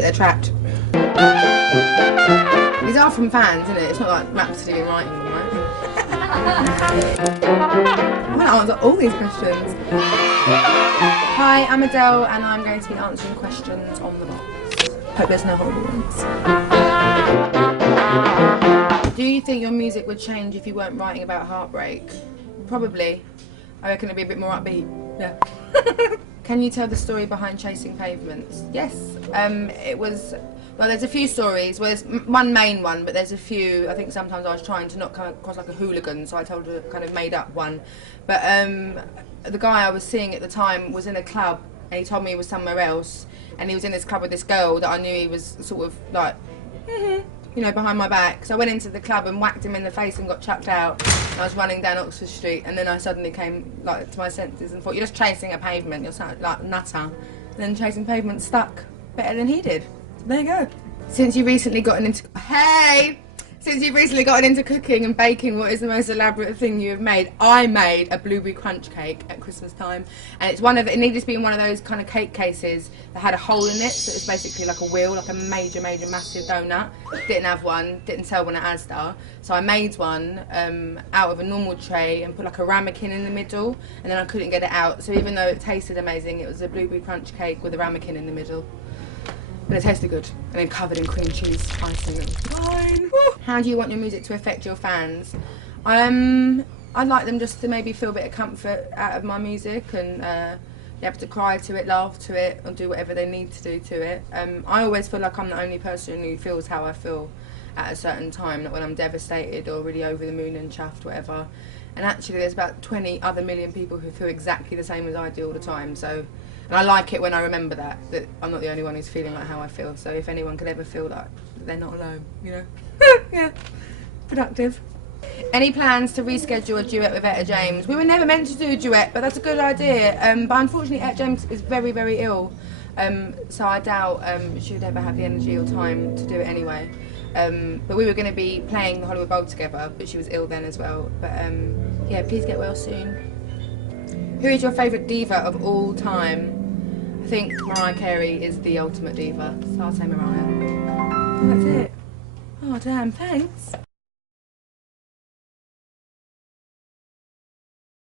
they're trapped. These are from fans, isn't it? It's not like Rhapsody and writing them, right? I want to answer all these questions. Hi, I'm Adele and I'm going to be answering questions on the box. Hope there's no horrible ones. Do you think your music would change if you weren't writing about heartbreak? Probably. I reckon it'd be a bit more upbeat. Yeah. Can you tell the story behind Chasing Pavements? Yes. It was... Well, there's a few stories. Well, there's one main one, but there's a few. I think sometimes I was trying to not come across like a hooligan, so I told a kind of made up one. But the guy I was seeing at the time was in a club, and he told me he was somewhere else, and he was in this club with this girl that I knew he was sort of like, you know, behind my back. So I went into the club and whacked him in the face and got chucked out. And I was running down Oxford Street, and then I suddenly came like to my senses and thought, you're just chasing a pavement. You're like a nutter. And then Chasing Pavement stuck better than he did. There you go. Since you've recently gotten into cooking and baking, what is the most elaborate thing you have made? I made a blueberry crunch cake at Christmas time, and it needed to be in one of those kind of cake cases that had a hole in it, so it was basically like a wheel, like a major massive donut. Didn't have one, didn't sell one at Asda, so I made one out of a normal tray and put like a ramekin in the middle, and then I couldn't get it out, so even though it tasted amazing, it was a blueberry crunch cake with a ramekin in the middle. But it tasted good, and then covered in cream cheese icing. It was fine. How do you want your music to affect your fans? I'd like them just to maybe feel a bit of comfort out of my music and be able to cry to it, laugh to it, or do whatever they need to do to it. I always feel like I'm the only person who feels how I feel at a certain time, like when I'm devastated or really over the moon and chuffed, whatever. And actually there's about 20 other million people who feel exactly the same as I do all the time. So. And I like it when I remember that I'm not the only one who's feeling like how I feel. So if anyone could ever feel like they're not alone, you know? Yeah, productive. Any plans to reschedule a duet with Etta James? We were never meant to do a duet, but that's a good idea. But unfortunately Etta James is very, very ill. So I doubt she would ever have the energy or time to do it anyway. But we were going to be playing the Hollywood Bowl together, but she was ill then as well. But yeah, please get well soon. Who is your favourite diva of all time? I think Mariah Carey is the ultimate diva, so I'll say Mariah. That's it. Oh damn, thanks.